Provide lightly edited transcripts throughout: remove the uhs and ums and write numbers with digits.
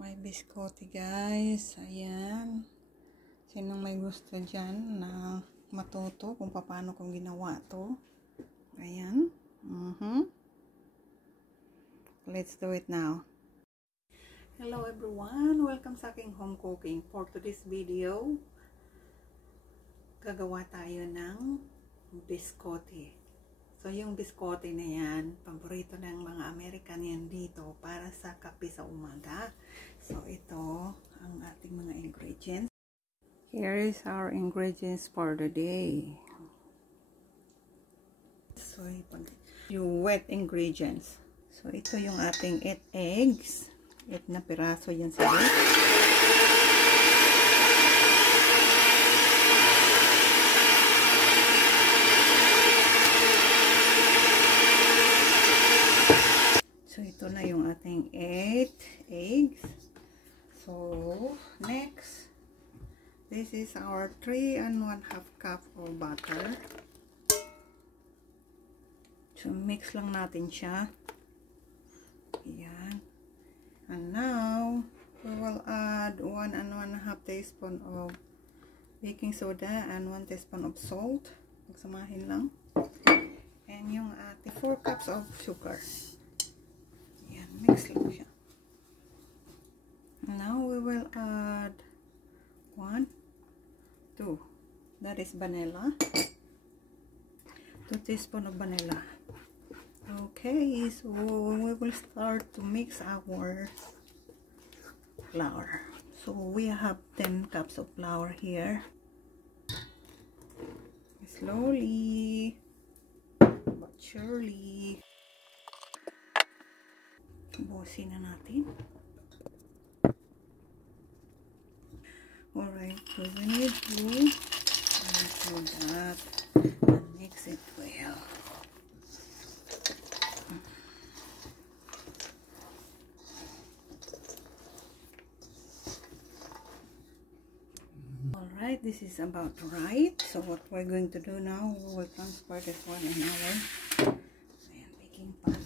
May biscotti guys. Ayan. Sinong may gusto dyan na matuto kung paano kong ginawa to. Ayan. Let's do it now. Hello everyone. Welcome sa aking home cooking. For today's video, gagawa tayo ng biscotti. So, yung biscotti na yan, paborito ng mga American yan dito para sa kape sa umaga. So, ito ang ating mga ingredients. Here is our ingredients for the day. So, yung wet ingredients. So, ito yung ating 8 eggs. 8 na piraso yan sa egg. So, ito na yung ating 8 eggs. So, next, this is our 3 1/2 cup of butter. So, mix lang natin siya. Ayan. And now, we will add 1 1/2 teaspoon of baking soda and 1 teaspoon of salt. Pagsamahin lang. And yung ating 4 cups of sugar. Mix lang siya. Now we will add 1, 2. That is vanilla. 2 teaspoons of vanilla. Okay, so we will start to mix our flour. So we have 10 cups of flour here. Slowly but surely. Buhusin na natin. Alright, so we need to do that and mix it well. Alright, this is about right. So what we're going to do now, we will transfer this one in our baking pan.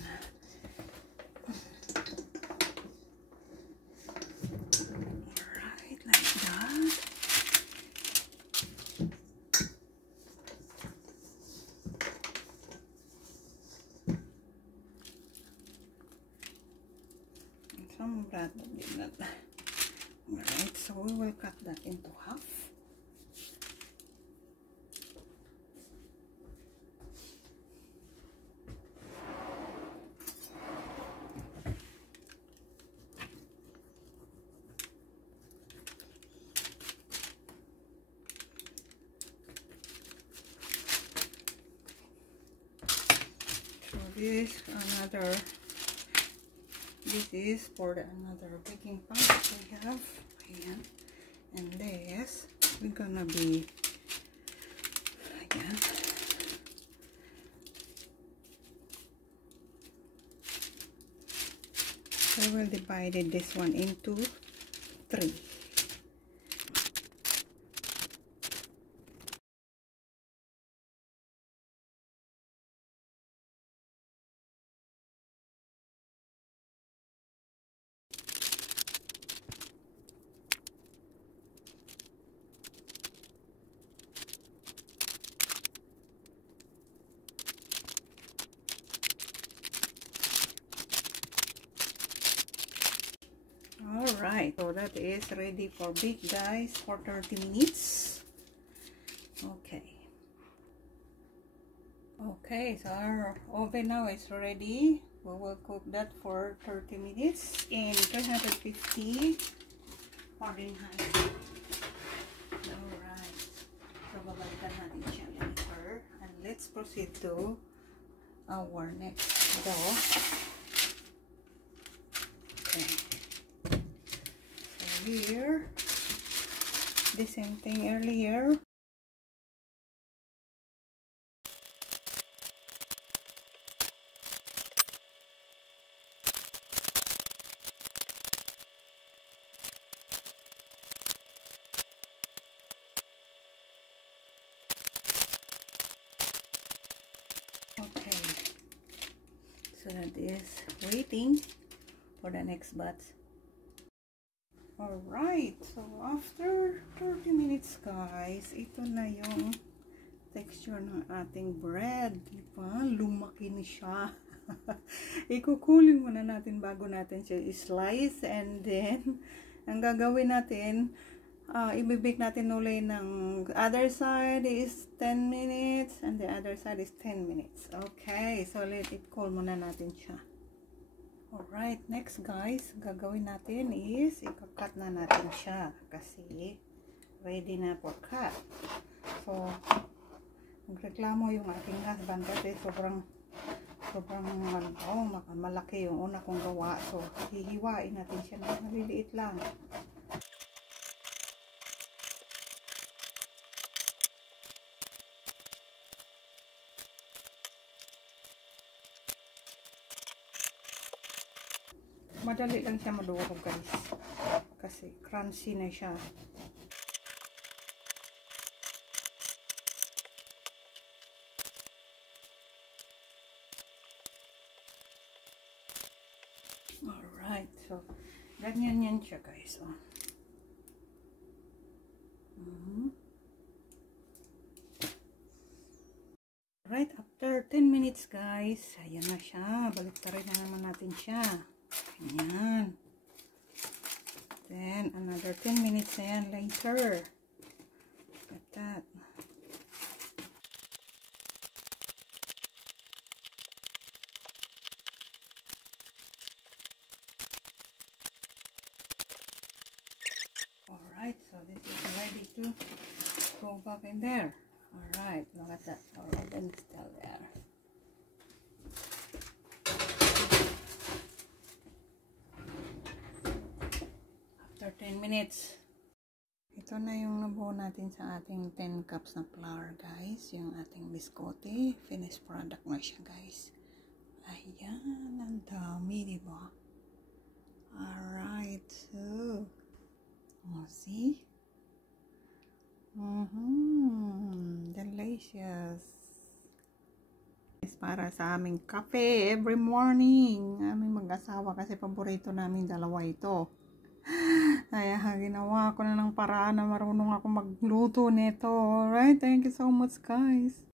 Some that did not. Alright, so we will cut that into half. So this is for another baking pan that we have. Ayan. And this, we're gonna be, ayan. So we'll divide this one into 3. Alright, so that is ready for bake guys for 30 minutes. Okay, so our oven now is ready. We will cook that for 30 minutes in 350 Fahrenheit. Alright, so babalikan natin siya later. And let's proceed to our next dough. Okay. Here, the same thing earlier. Okay, so that is waiting for the next batch. Alright, so after 30 minutes guys, ito na yung texture ng ating bread. Diba? Lumaki na siya. Ikukulin muna natin bago natin siya i-slice, and then ang gagawin natin, i-bake natin ulit ng other side is 10 minutes and the other side is 10 minutes. Okay, so let it cool muna natin siya. Alright, next guys, gagawin natin is ikakat na natin siya kasi ready na for cut. So, nagreklamo yung aking husband kasi sobrang malaki yung una kong gawa. So, hihiwain natin siya na maliliit lang. Madali lang siya madurog guys kasi crunchy na siya. Alright, so ganyan yan siya guys. Right, after 10 minutes guys, ayan na siya. Baliktarin na naman natin siya. Ayan. Then, another 10 minutes na yan later. Look at that. Alright, so this is ready to go back in there. Alright, look at that. Alright, and it's still there. After 10 minutes. Ito na yung nabuo natin sa ating 10 cups na flour, guys. Yung ating biscotti. Finished product na siya, guys. Ayan, ang dami, diba? Alright, so. Oh, see? Delicious. Para sa aming kape every morning. Aming mag-asawa kasi paborito namin dalawa ito. Kaya ginawa ko na ng paraan na marunong ako magluto nito. Alright, thank you so much guys.